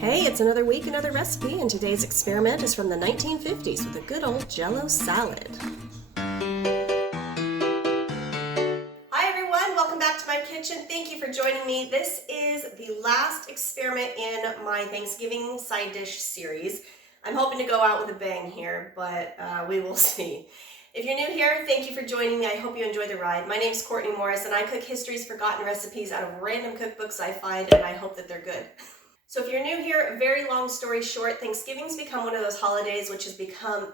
Hey, it's another week, another recipe, and today's experiment is from the 1950s with a good old Jell-O salad. Hi everyone, welcome back to my kitchen. Thank you for joining me. This is the last experiment in my Thanksgiving side dish series. I'm hoping to go out with a bang here, but we will see. If you're new here, thank you for joining me. I hope you enjoy the ride. My name's Courtney Morris, and I cook history's forgotten recipes out of random cookbooks I find, and I hope that they're good. So if you're new here, a very long story short, Thanksgiving's become one of those holidays which has become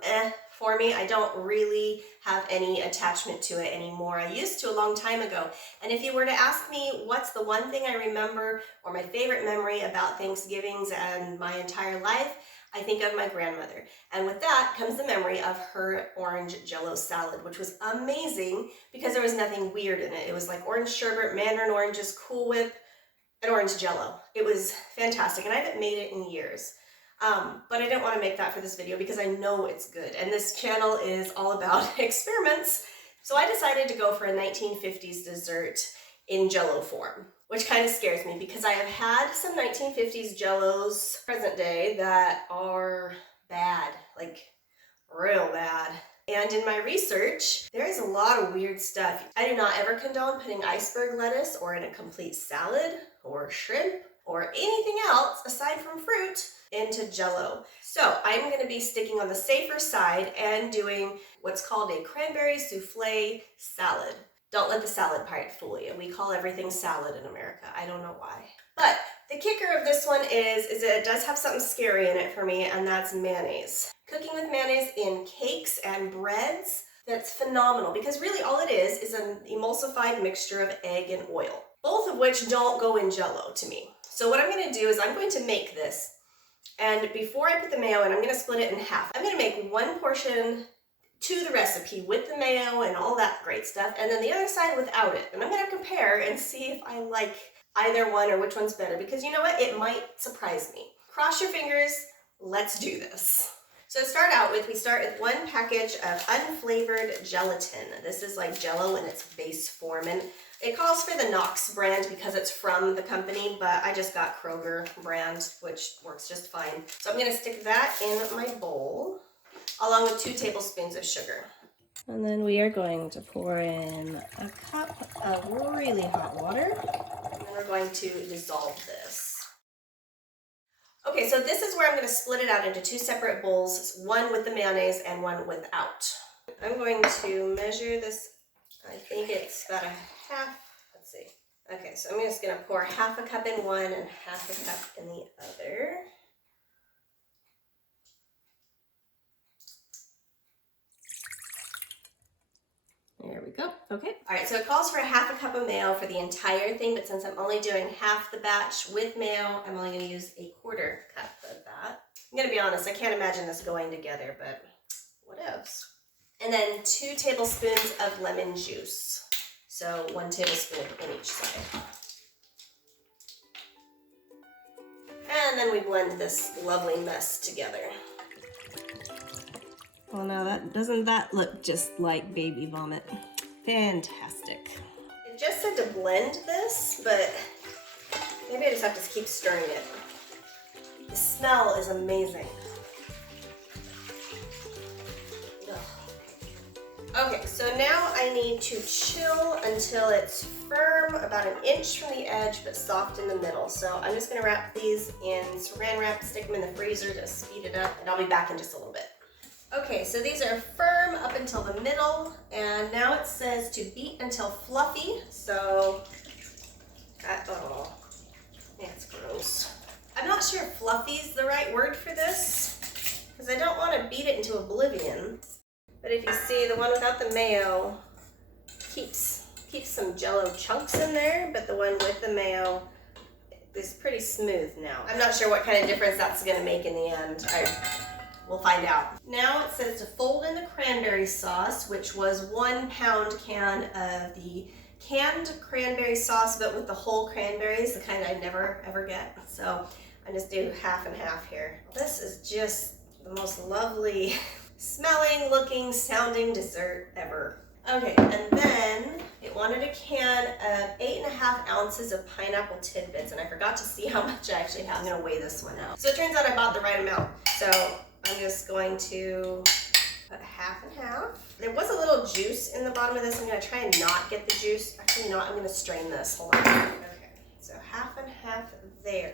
for me. I don't really have any attachment to it anymore. I used to a long time ago. And if you were to ask me what's the one thing I remember or my favorite memory about Thanksgivings and my entire life, I think of my grandmother. And with that comes the memory of her orange Jell-O salad, which was amazing because there was nothing weird in it. It was like orange sherbet, mandarin oranges, Cool Whip, and orange Jell-O. It was fantastic, and I haven't made it in years. But I didn't want to make that for this video because I know it's good, and this channel is all about experiments. So I decided to go for a 1950s dessert in Jell-O form, which kind of scares me because I have had some 1950s Jell-Os present day that are bad, like real bad. And in my research, there is a lot of weird stuff. I do not ever condone putting iceberg lettuce or in a complete salad or shrimp or anything else aside from fruit into Jell-O. So I'm going to be sticking on the safer side and doing what's called a cranberry souffle salad. Don't let the salad part fool you. We call everything salad in America. I don't know why. But the kicker of this one is that it does have something scary in it for me, and that's mayonnaise. Cooking with mayonnaise in cakes and breads, that's phenomenal because really all it is an emulsified mixture of egg and oil, both of which don't go in Jell-O to me. So what I'm going to do is I'm going to make this, and before I put the mayo in, I'm going to split it in half. I'm going to make one portion to the recipe with the mayo and all that great stuff, and then the other side without it. And I'm going to compare and see if I like either one or which one's better, because you know what? It might surprise me. Cross your fingers. Let's do this. So to start out with, we start with one package of unflavored gelatin. This is like Jell-O in its base form, and it calls for the Knox brand because it's from the company, but I just got Kroger brand, which works just fine. So I'm going to stick that in my bowl, along with 2 tablespoons of sugar. And then we are going to pour in a cup of really hot water, and then we're going to dissolve this. Okay, so this is where I'm going to split it out into 2 separate bowls, one with the mayonnaise and one without. I'm going to measure this. I think it's about a half, let's see. Okay, so I'm just going to pour half a cup in one and half a cup in the other. There we go. Okay. All right, so it calls for a half a cup of mayo for the entire thing, but since I'm only doing half the batch with mayo, I'm only going to use a quarter cup of that. I'm going to be honest, I can't imagine this going together, but what else? And then 2 tablespoons of lemon juice. So 1 tablespoon in each side. And then we blend this lovely mess together. Well, now doesn't that look just like baby vomit? Fantastic. It just said to blend this, but maybe I just have to keep stirring it. The smell is amazing. Ugh. Okay, so now I need to chill until it's firm, about 1 inch from the edge, but soft in the middle. So I'm just gonna wrap these in saran wrap, stick them in the freezer to speed it up, and I'll be back in just a little bit. Okay, so these are firm up until the middle, and now it says to beat until fluffy, so, oh, that's gross. I'm not sure if fluffy is the right word for this, because I don't want to beat it into oblivion, but if you see, the one without the mayo keeps some Jell-O chunks in there, but the one with the mayo is pretty smooth now. I'm not sure what kind of difference that's going to make in the end. We'll find out. Now it says to fold in the cranberry sauce, which was 1 pound can of the canned cranberry sauce, but with the whole cranberries, the kind I never ever get. So I just do half and half here. This is just the most lovely smelling, looking, sounding dessert ever. Okay, and then It wanted a can of 8.5 ounces of pineapple tidbits, and I forgot to see how much I actually have. I'm gonna weigh this one out. So it turns out I bought the right amount. So I'm just going to put half and half. There was a little juice in the bottom of this. I'm gonna try and not get the juice. Actually not, I'm gonna strain this, hold on. Okay, so half and half there.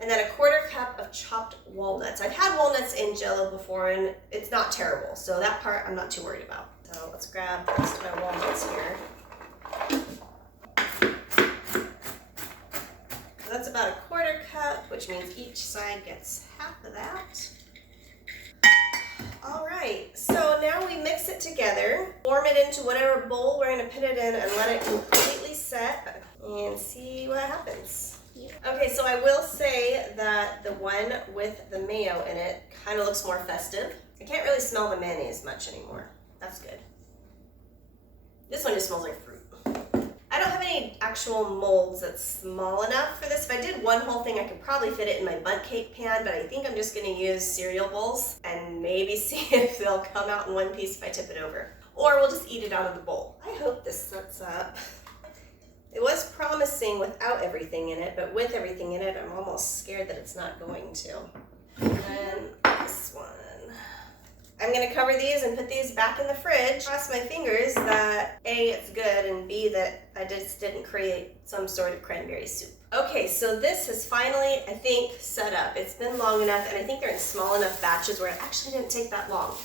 And then a 1/4 cup of chopped walnuts. I've had walnuts in Jell-O before and it's not terrible. So that part I'm not too worried about. So let's grab the rest of my walnuts here. So that's about a 1/4 cup, which means each side gets half of that. All right, so now we mix it together, form it into whatever bowl we're gonna put it in and let it completely set and see what happens. Okay, so I will say that the one with the mayo in it kind of looks more festive. I can't really smell the mayonnaise much anymore. That's good. This one just smells like fruit. I don't have any actual molds that's small enough for this. If I did one whole thing, I could probably fit it in my bundt cake pan, but I think I'm just gonna use cereal bowls and maybe see if they'll come out in one piece if I tip it over. Or we'll just eat it out of the bowl. I hope this sets up. It was promising without everything in it, but with everything in it, I'm almost scared that it's not going to. And this one. I'm gonna cover these and put these back in the fridge. Cross my fingers that A, it's good, and B, that I just didn't create some sort of cranberry soup. Okay, so this has finally, I think, set up. It's been long enough, and I think they're in small enough batches where it actually didn't take that long.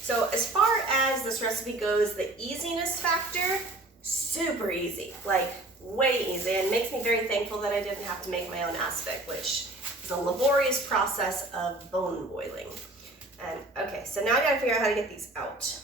So as far as this recipe goes, the easiness factor, super easy, like way easy, and makes me very thankful that I didn't have to make my own aspic, which is a laborious process of bone boiling. And okay, so now I gotta figure out how to get these out.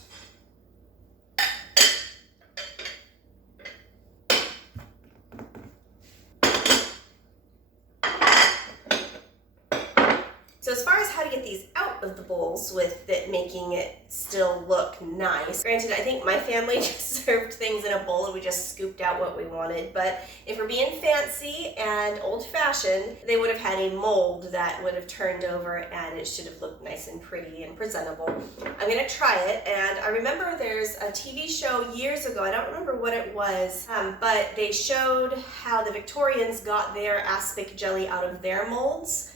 So as far as how to get these out of the bowls with it making it still look nice. Granted, I think my family just served things in a bowl and we just scooped out what we wanted. But if we're being fancy and old-fashioned, they would have had a mold that would have turned over and it should have looked nice and pretty and presentable. I'm gonna try it, and I remember there's a TV show years ago, I don't remember what it was, but they showed how the Victorians got their aspic jelly out of their molds.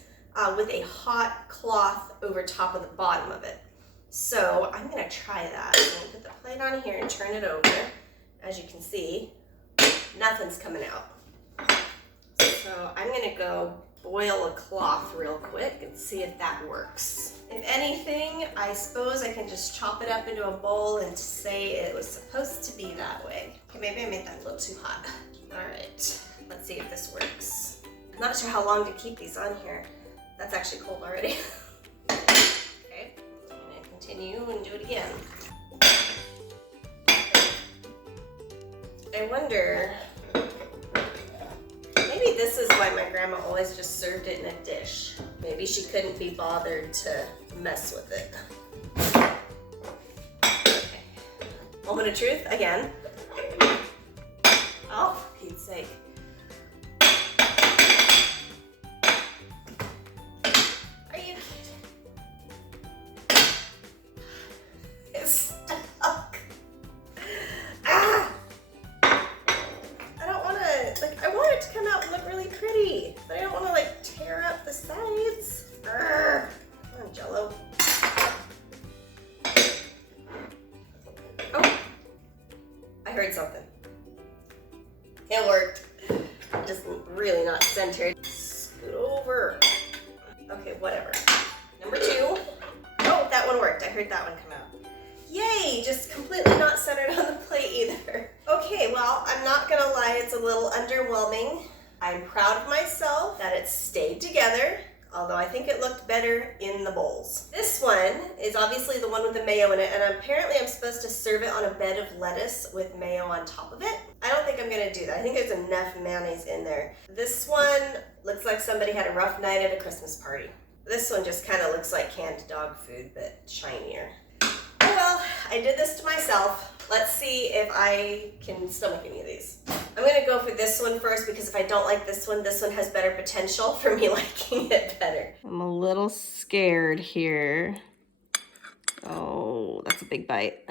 With a hot cloth over top of the bottom of it. So I'm gonna try that. I'm gonna put the plate on here and turn it over. As you can see, nothing's coming out. So I'm gonna go boil a cloth real quick and see if that works. If anything, I suppose I can just chop it up into a bowl and say it was supposed to be that way. Okay, maybe I made that a little too hot. All right, let's see if this works. I'm not sure how long to keep these on here. That's actually cold already. Okay, I'm gonna continue and do it again. I wonder, maybe this is why my grandma always just served it in a dish. Maybe she couldn't be bothered to mess with it. Okay. Moment of truth, again. Oh, for Pete's sake. But I don't want to like tear up the sides. Come on, Jell-O. Oh, I heard something. It worked. Just really not centered. Scoot over. Okay, whatever. Number 2. Oh, that one worked. I heard that one come out. Yay, just completely not centered on the plate either. Okay, well, I'm not gonna lie, it's a little underwhelming. I'm proud of myself that it stayed together, although I think it looked better in the bowls. This one is obviously the one with the mayo in it, and apparently I'm supposed to serve it on a bed of lettuce with mayo on top of it. I don't think I'm gonna do that. I think there's enough mayonnaise in there. This one looks like somebody had a rough night at a Christmas party. This one just kind of looks like canned dog food, but shinier. Oh well, I did this to myself. Let's see if I can stomach any of these. I'm gonna go for this one first because if I don't like this one has better potential for me liking it better. I'm a little scared here. Oh, that's a big bite.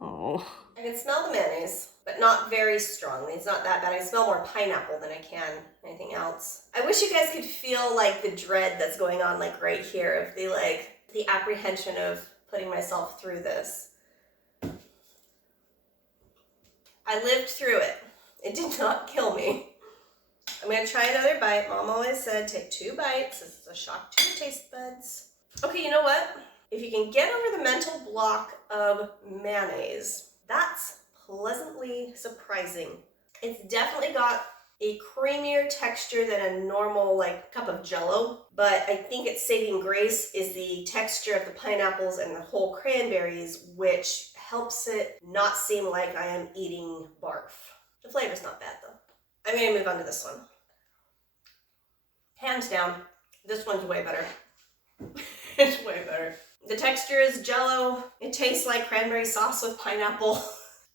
Oh. I can smell the mayonnaise, but not very strongly. It's not that bad. I smell more pineapple than I can anything else. I wish you guys could feel like the dread that's going on like right here, of the apprehension of putting myself through this. I lived through it. It did not kill me. I'm gonna try another bite. Mom always said take 2 bites. This is a shock to your taste buds. Okay, you know what? If you can get over the mental block of mayonnaise, that's pleasantly surprising. It's definitely got a creamier texture than a normal cup of Jell-O, but I think its saving grace is the texture of the pineapples and the whole cranberries, which helps it not seem like I am eating barf. The flavor's not bad though. I'm gonna move on to this one. Hands down, this one's way better. It's way better. The texture is Jell-O. It tastes like cranberry sauce with pineapple.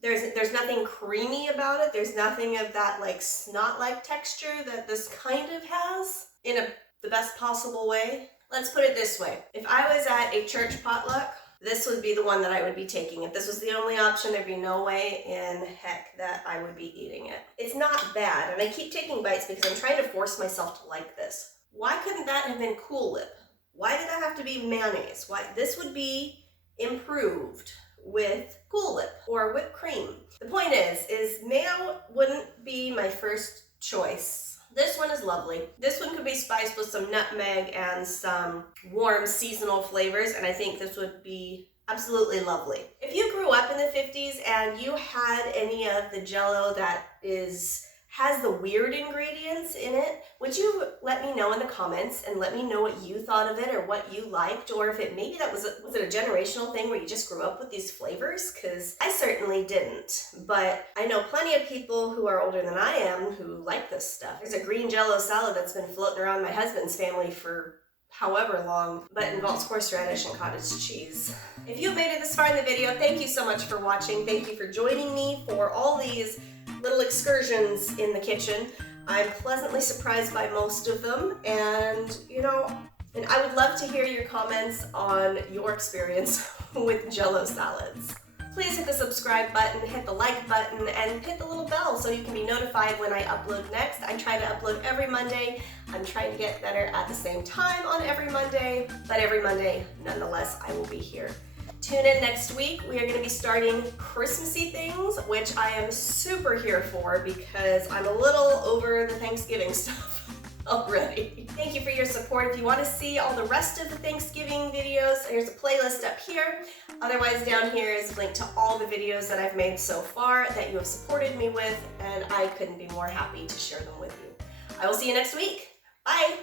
There's nothing creamy about it. There's nothing of that snot-like texture that this kind of has in the best possible way. Let's put it this way. If I was at a church potluck, this would be the one that I would be taking. If this was the only option, there'd be no way in heck that I would be eating it. It's not bad, and I keep taking bites because I'm trying to force myself to like this. Why couldn't that have been Cool Whip? Why did that have to be mayonnaise? Why? This would be improved with Cool Whip or whipped cream. The point is mayo wouldn't be my first choice. This one is lovely. This one could be spiced with some nutmeg and some warm seasonal flavors, and I think this would be absolutely lovely. If you grew up in the 50s and you had any of the Jell-O that has the weird ingredients in it, would you let me know in the comments and let me know what you thought of it or what you liked, or if it maybe was it a generational thing where you just grew up with these flavors? Because I certainly didn't, but I know plenty of people who are older than I am who like this stuff. There's a green Jell-O salad that's been floating around my husband's family for however long, but involves horseradish and cottage cheese. If you've made it this far in the video, thank you so much for watching. Thank you for joining me for all these little excursions in the kitchen. I'm pleasantly surprised by most of them, and I would love to hear your comments on your experience with Jell-O salads. Please hit the subscribe button, hit the like button, and hit the little bell so you can be notified when I upload next. I try to upload every Monday. I'm trying to get better at the same time on every Monday, but every Monday, nonetheless, I will be here. Tune in next week. We are going to be starting Christmassy things, which I am super here for because I'm a little over the Thanksgiving stuff already. Thank you for your support. If you want to see all the rest of the Thanksgiving videos, there's a playlist up here. Otherwise, down here is a link to all the videos that I've made so far that you have supported me with, and I couldn't be more happy to share them with you. I will see you next week. Bye!